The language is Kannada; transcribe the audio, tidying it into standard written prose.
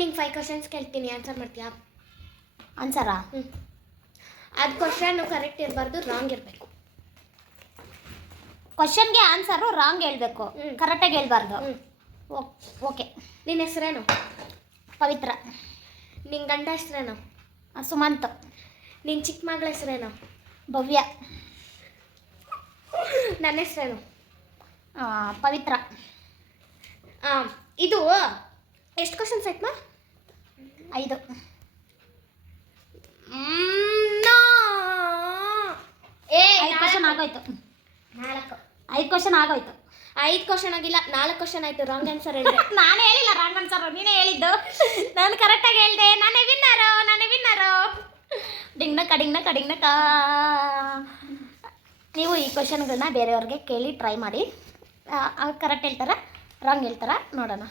ನಿಂಗೆ 5 ಕ್ವಶನ್ಸ್ ಕೇಳ್ತೀನಿ, ಆನ್ಸರ್ ಮಾಡ್ತೀಯಾ? ಆನ್ಸರಾ? ಅದು ಕ್ವಶನ್ ಕರೆಕ್ಟ್ ಇರಬಾರ್ದು, ರಾಂಗ್ ಇರಬೇಕು. ಕ್ವಶನ್ಗೆ ಆನ್ಸರು ರಾಂಗ್ ಹೇಳ್ಬೇಕು, ಕರೆಕ್ಟಾಗಿ ಹೇಳ್ಬಾರ್ದು. ಓಕೆ. ನಿನ್ನ ಹೆಸರೇನು? ಪವಿತ್ರ. ನಿನ್ನ ಗಂಡ ಹೆಸರೇನು? ಸುಮಂತ್. ನಿನ್ನ ಚಿಕ್ಕ ಮಗಳ ಹೆಸರೇನು? ಭವ್ಯ. ನನ್ನ ಹೆಸರೇನು? ಪವಿತ್ರ. ಇದು ಎಷ್ಟು ಕ್ವಶನ್ಸ್ ಆಯ್ತಮ್ಮ? 5. 5 ಕ್ವಶನ್ ಆಗೋಯ್ತು. 5 ಕ್ವಶನ್ ಆಗೋಯ್ತು. 5 ಕ್ವಶನ್ ಆಗಿಲ್ಲ, 4 ಕ್ವಶನ್ ಆಯ್ತು. ರಾಂಗ್ ಆನ್ಸರ್ ಹೇಳಿದೆ. ನಾನು ಹೇಳಿಲ್ಲ ರಾಂಗ್ ಆನ್ಸರ್, ನೀನೇ ಹೇಳಿದ್ದು. ನಾನು ಕರೆಕ್ಟಾಗಿ ಹೇಳಿದೆ. ನಾನೇ ವಿನ್ನರು. ಡಿಂಗ್ನಕ. ನೀವು ಈ ಕ್ವಶನ್ಗಳನ್ನ ಬೇರೆಯವ್ರಿಗೆ ಕೇಳಿ ಟ್ರೈ ಮಾಡಿ. ಕರೆಕ್ಟ್ ಹೇಳ್ತಾರಾ ರಾಂಗ್ ಹೇಳ್ತಾರಾ ನೋಡೋಣ.